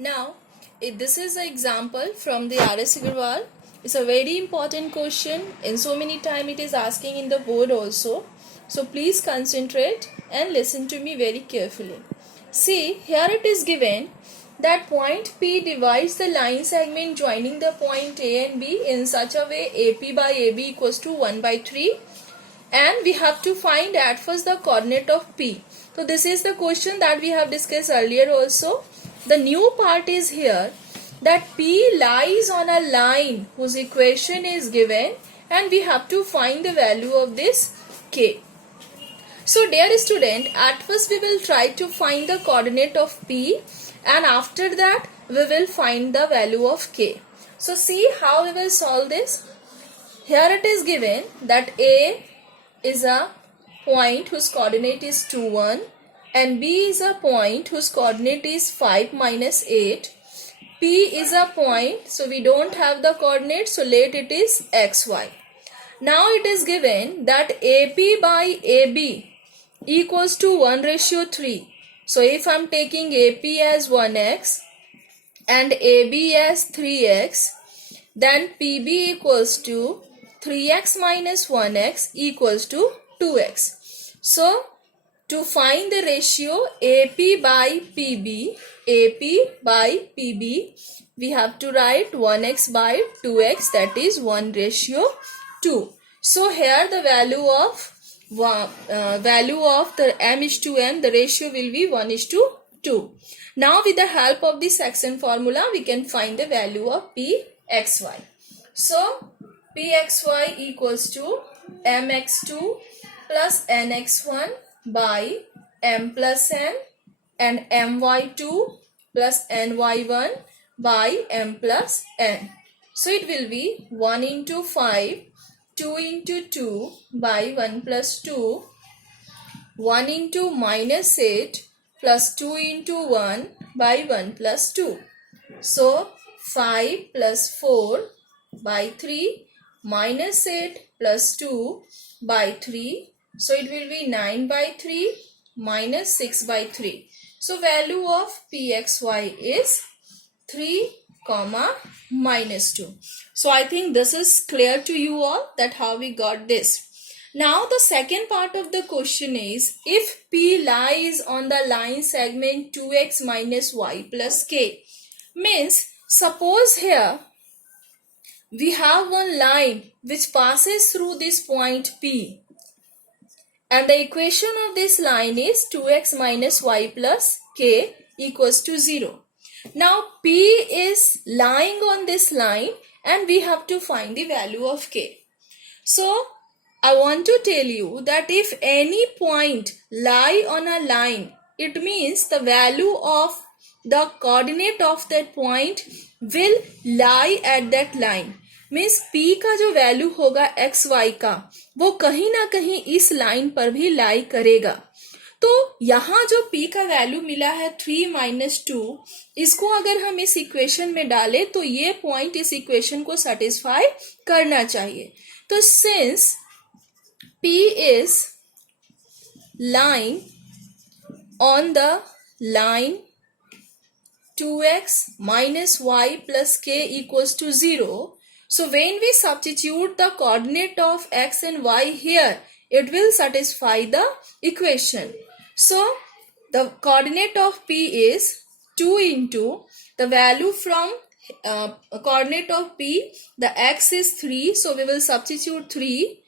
Now, this is an example from the R.S. Agarwal. It's a very important question and so many times it is asking in the board also. So please concentrate and listen to me very carefully. See, here it is given that point P divides the line segment joining the point A and B in such a way AP by AB equals to 1 by 3. And we have to find at first the coordinate of P. So this is the question that we have discussed earlier also. The new part is here that P lies on a line whose equation is given and we have to find the value of this K. So dear student, at first we will try to find the coordinate of P and after that we will find the value of K. So see how we will solve this. Here it is given that A is a point whose coordinate is 2, 1 and B is a point whose coordinate is 5 minus 8. P is a point, so we don't have the coordinate, so let it is xy. Now it is given that AP by AB equals to 1:3. So if I am taking AP as 1x and AB as 3x, then PB equals to 3x minus 1x equals to 2x. So to find the ratio AP by PB, we have to write 1x by 2x, that is 1:2. So here the value of the m:n, the ratio will be 1:2. Now with the help of the section formula, we can find the value of Pxy. So Pxy equals to mx2 plus nx1 by m plus n and my2 plus ny1 by m plus n. So it will be 1 into 5, 2 into 2 by 1 plus 2, 1 into minus 8 plus 2 into 1 by 1 plus 2. So 5 plus 4 by 3 minus 8 plus 2 by 3. So it will be 9 by 3 minus 6 by 3. So value of Pxy is 3, minus 2. So I think this is clear to you all that how we got this. Now the second part of the question is, if P lies on the line segment 2x minus y plus k, means suppose here we have one line which passes through this point P and the equation of this line is 2x minus y plus k equals to 0. Now P is lying on this line and we have to find the value of k. So I want to tell you that if any point lie on a line, it means the value of the coordinate of that point will lie at that line. Means P का जो value होगा XY का वो कहीं ना कहीं इस line पर भी लाई करेगा. तो यहाँ जो P का वैल्यू मिला है 3 minus 2, इसको अगर हम इस इक्वेशन में डालें तो ये पॉइंट इस इक्वेशन को सेटिस्फाई करना चाहिए. तो since P is lying on the line 2x minus y plus k equals to 0, so when we substitute the coordinate of x and y here, it will satisfy the equation. So the coordinate of P is 2 into the value from coordinate of P, the x is 3, so we will substitute 3,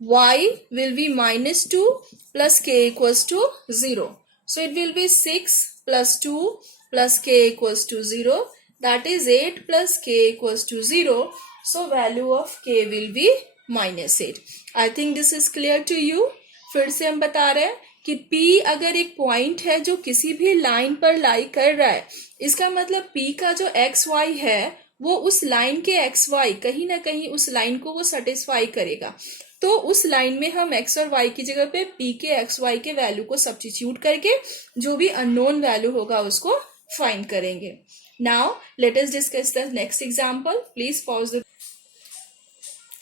y will be minus 2 plus k equals to 0. So it will be 6 plus 2 plus k equals to 0, that is 8 plus k equals to 0. So value of k will be minus 8. I think this is clear to you. फिर से हम बता रहे हैं कि P अगर एक point है जो किसी भी लाइन पर लाई कर रहा है, इसका मतलब P का जो XY है वो उस लाइन के XY कहीं ना कहीं उस लाइन को वो सेटिस्फाई करेगा. तो उस लाइन में हम x और y की जगह पे P के XY के वैल्यू को सब्स्टिट्यूट करके जो भी अननोन वैल्यू होगा उसको फाइंड करेंगे. Now let us discuss the next example. Please pause the.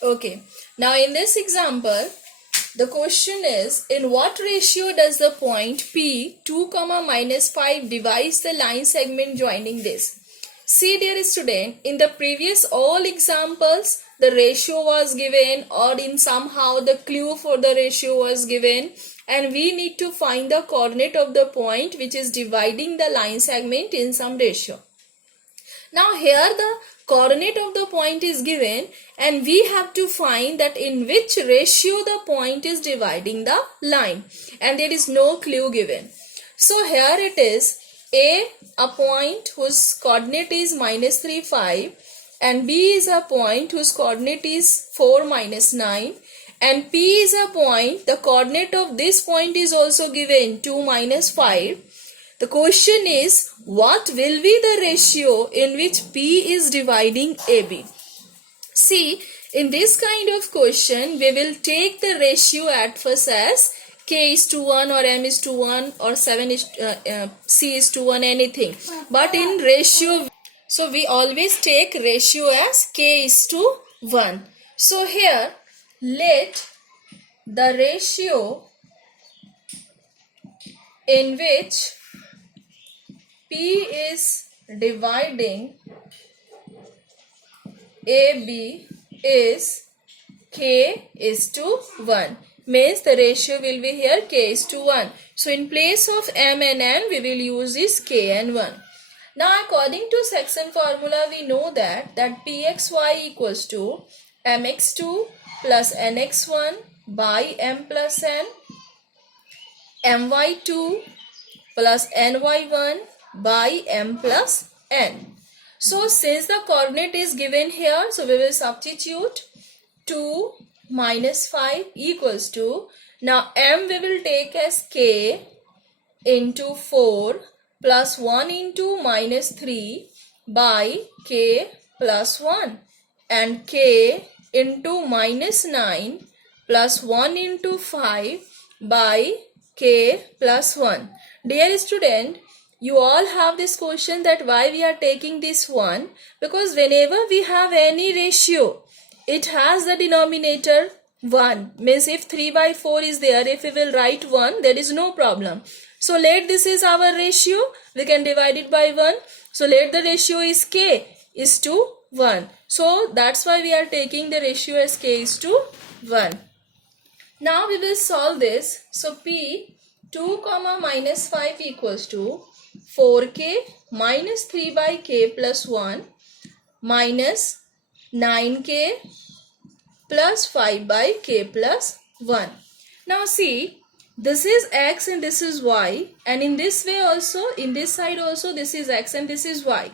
Okay. Now in this example, The question is, in what ratio does the point P 2, minus 5 divides the line segment joining this? See dear student, in the previous all examples, the ratio was given or in somehow the clue for the ratio was given, and we need to find the coordinate of the point which is dividing the line segment in some ratio. Now here the coordinate of the point is given and we have to find that in which ratio the point is dividing the line, and there is no clue given. So here it is a point whose coordinate is minus 3, 5, and B is a point whose coordinate is 4, minus 9, and P is a point, the coordinate of this point is also given 2, minus 5. The question is, what will be the ratio in which P is dividing AB? See, in this kind of question, we will take the ratio at first as K is to 1 or M is to 1 or 7 is C is to 1, anything. But in ratio, so we always take ratio as K is to 1. So here, let the ratio in which P is dividing AB is K is to 1. Means the ratio will be here K is to 1. So in place of M and N, we will use this K and 1. Now according to section formula, we know that Pxy equals to Mx2 plus Nx1 by M plus N, My2 plus Ny1 by M plus N. So since the coordinate is given here, so we will substitute 2 minus 5 equals to, now M we will take as K into 4 plus 1 into minus 3 by K plus 1, and K into minus 9 plus 1 into 5 by K plus 1. Dear student, you all have this question that why we are taking this one, because whenever we have any ratio, it has the denominator 1. Means if 3 by 4 is there, if we will write 1, there is no problem. So let this is our ratio, we can divide it by 1. So let the ratio is K is to 1. So that's why we are taking the ratio as K is to 1. Now we will solve this. So P 2, minus 5 equals to 4K minus 3 by K plus 1 minus 9K plus 5 by K plus 1. Now see, this is X and this is Y, and in this way also, in this side also, this is X and this is Y.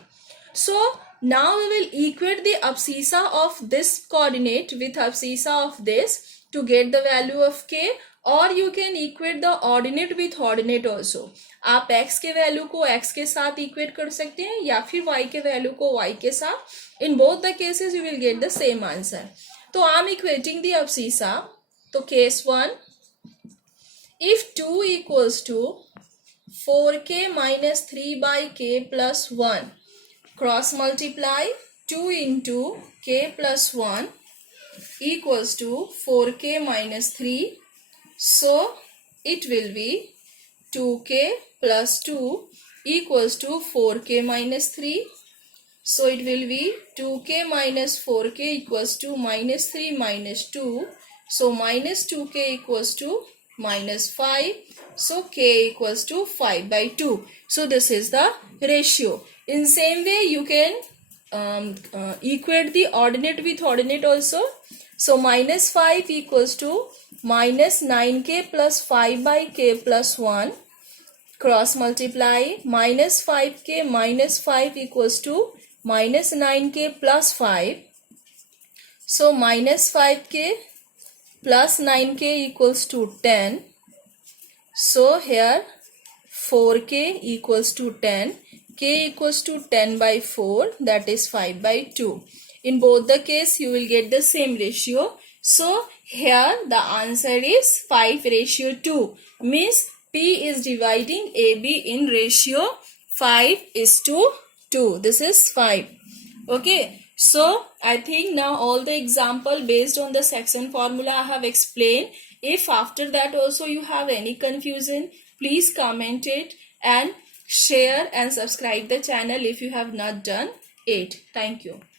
So now we will equate the abscissa of this coordinate with abscissa of this to get the value of K, और you can equate the ordinate with ordinate also. आप x के value को x के साथ equate कर सकते हैं या फिर y के वैल्यू को y के साथ. In both the cases you will get the same answer. तो I am equating the abscissa. तो case 1, if 2 equals to 4k minus 3 by k plus 1, cross multiply 2 into k plus 1 equals to 4k minus 3. So it will be 2k plus 2 equals to 4k minus 3. So it will be 2k minus 4k equals to minus 3 minus 2. So minus 2k equals to minus 5. So k equals to 5 by 2. So this is the ratio. In same way you can equate the ordinate with ordinate also. So minus 5 equals to minus 9k plus 5 by k plus 1. Cross multiply minus 5k minus 5 equals to minus 9k plus 5. So minus 5k plus 9k equals to 10. So here 4k equals to 10. K equals to 10 by 4, that is 5 by 2. In both the case you will get the same ratio. So here the answer is 5 ratio 2. Means P is dividing AB in ratio 5 is to 2. This is 5. Okay, so I think now all the example based on the section formula I have explained. If after that also you have any confusion, please comment it and share and subscribe the channel if you have not done it. Thank you.